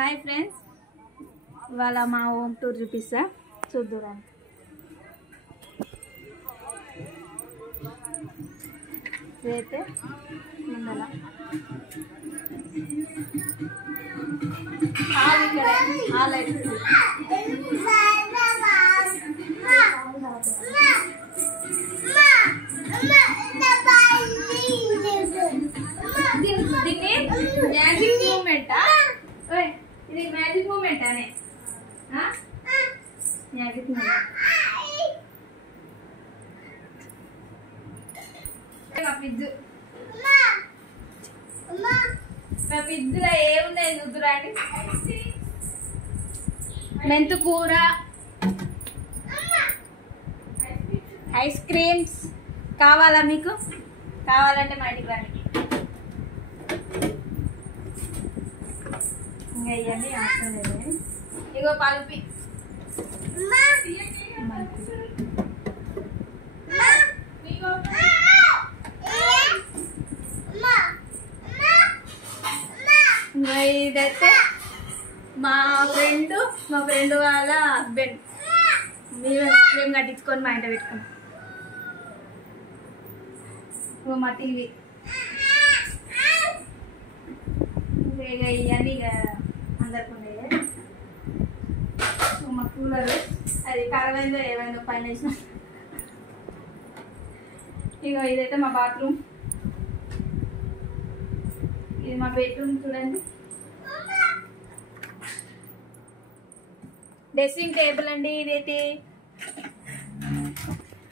Hi friends, ఇవాళ మా home tour చూపిస్తా, చూద్దురా. ఇదైతే ముందల హాల్, ఇక్కడ హాల్ అయితే దీన్ని మ్యాజిక్ మూమెంటా? ఇది మ్యాజిక్ మూమెంట్ అనే మ్యాజిక్ మూమెంట్. మా ఫ్రిడ్జ్లో ఏమున్నాయి చూద్దురా అండి. మెంతు కూర, ఐస్ క్రీమ్స్. కావాలా మీకు? కావాలంటే మా ఇంటికి రండి. ఇంకా ఇవన్నీ అవసరం లేదు. ఇగో పల్పి, ఇదైతే మా ఫ్రెండ్ వాళ్ళ హస్బెండ్. మేము కట్టించుకొని మా ఇంట పెట్టుకున్నాం. మా టీవీ ఇవన్నీ అందరికి ఉండేది. మా కూలరు అది కరవైందో ఏమైందో పైన వేసిన. ఇక ఇదైతే మా బాత్రూమ్, ఇది మా బెడ్రూమ్. చూడండి, డ్రెస్సింగ్ టేబుల్ అండి. ఇదైతే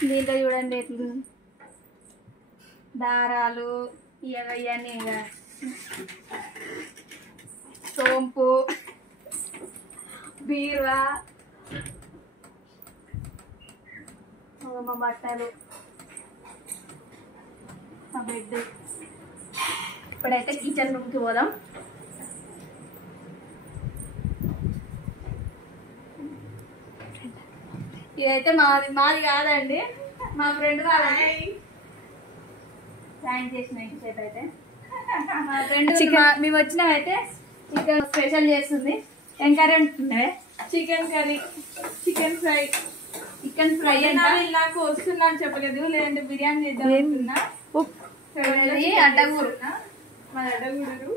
దీంట్లో చూడండి ఎట్లు దారాలు ఇవన్నీ, ఇక సోంపు, బీరువా, మా బట్టలు, మా బెడ్. ఇప్పుడైతే కిచెన్ రూమ్కి పోదాం. ఇదైతే మాది కాదండి, మా ఫ్రెండ్ వాళ్ళని జాయిన్ చేసిన ఇంటికి. అయితే మా ఫ్రెండ్ మేము వచ్చినామైతే చికెన్ స్పెషల్ చేస్తుంది. ఏం కర్రీ ఉంటుండే? Chicken curry, chicken fry. Chicken fry నాకు వస్తున్నా అని చెప్పలేదు, లేదంటే బిర్యానీ చేద్దాం అనుకున్నా. అడ్డగూరు, మా అడ్డగూరు.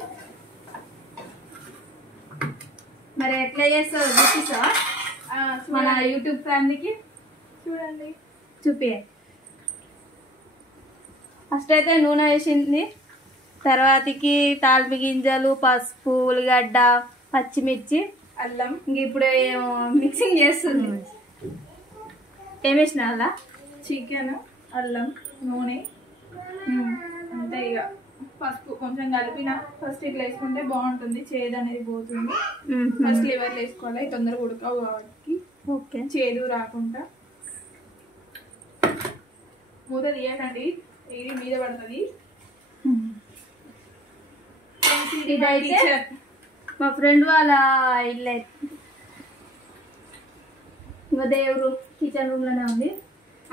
మరి ఎట్లా చేస్తావు చూపిస్తావా మన యూట్యూబ్ ఫ్యామిలీకి? చూడండి, చూపి. ఫస్ట్ అయితే నూనె వేసింది, తర్వాతకి తాల్పి గింజలు, పసుపు, ఉల్లిగడ్డ, పచ్చిమిర్చి, అల్లం. ఇంక ఇప్పుడు మిక్సింగ్ చేస్తుంది. ఏం వేసిన అలా? చికెన్, అల్లం, నూనె, అంతే. ఇక పసుపు కొంచెం కలిపిన. ఫస్ట్ ఇట్లా వేసుకుంటే బాగుంటుంది, చేదు అనేది పోతుంది. ఫస్ట్ లివర్లు వేసుకోవాలి, తొందరగా ఉడకవు కాబట్టి. ఓకే, చేదు రాకుండా. మూత తీయకండి, ఇది మీద పడుతుంది. ఇదైతే మా ఫ్రెండ్ వాళ్ళ ఇల్లు. ఇంకా దేవుడు కిచెన్ రూమ్ లోనే ఉంది.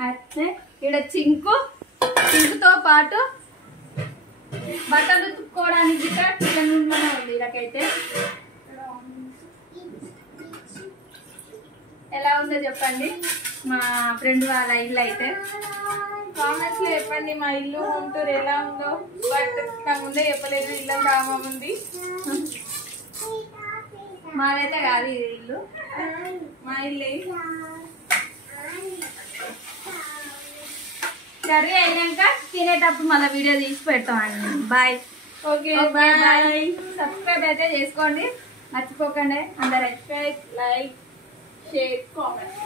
అయితే ఇక్కడ చింకుతో పాటు బట్టలు తుక్కోవడానికి కిచెన్ రూమ్ లోనే ఉంది. ఇలాకైతే ఎలా ఉందో చెప్పండి మా ఫ్రెండ్ వాళ్ళ ఇల్లు అయితే. కామెంట్స్ లో చెప్పండి మా ఇల్లు హోమ్ టూర్ ఎలా ఉందో. బట్ నా ముందే చెప్పలేదు, ఇల్లు రామం ఉంది. మాదైతే కాదు ఇది ఇల్లు, మా ఇల్లే. కర్రీ అయినాక తినేటప్పుడు మళ్ళీ వీడియో తీసి పెడతామండి. బాయ్. Okay, bye. సబ్స్క్రైబ్ అయితే చేసుకోండి, మర్చిపోకండి అందరూ. Subscribe, like, share, comment.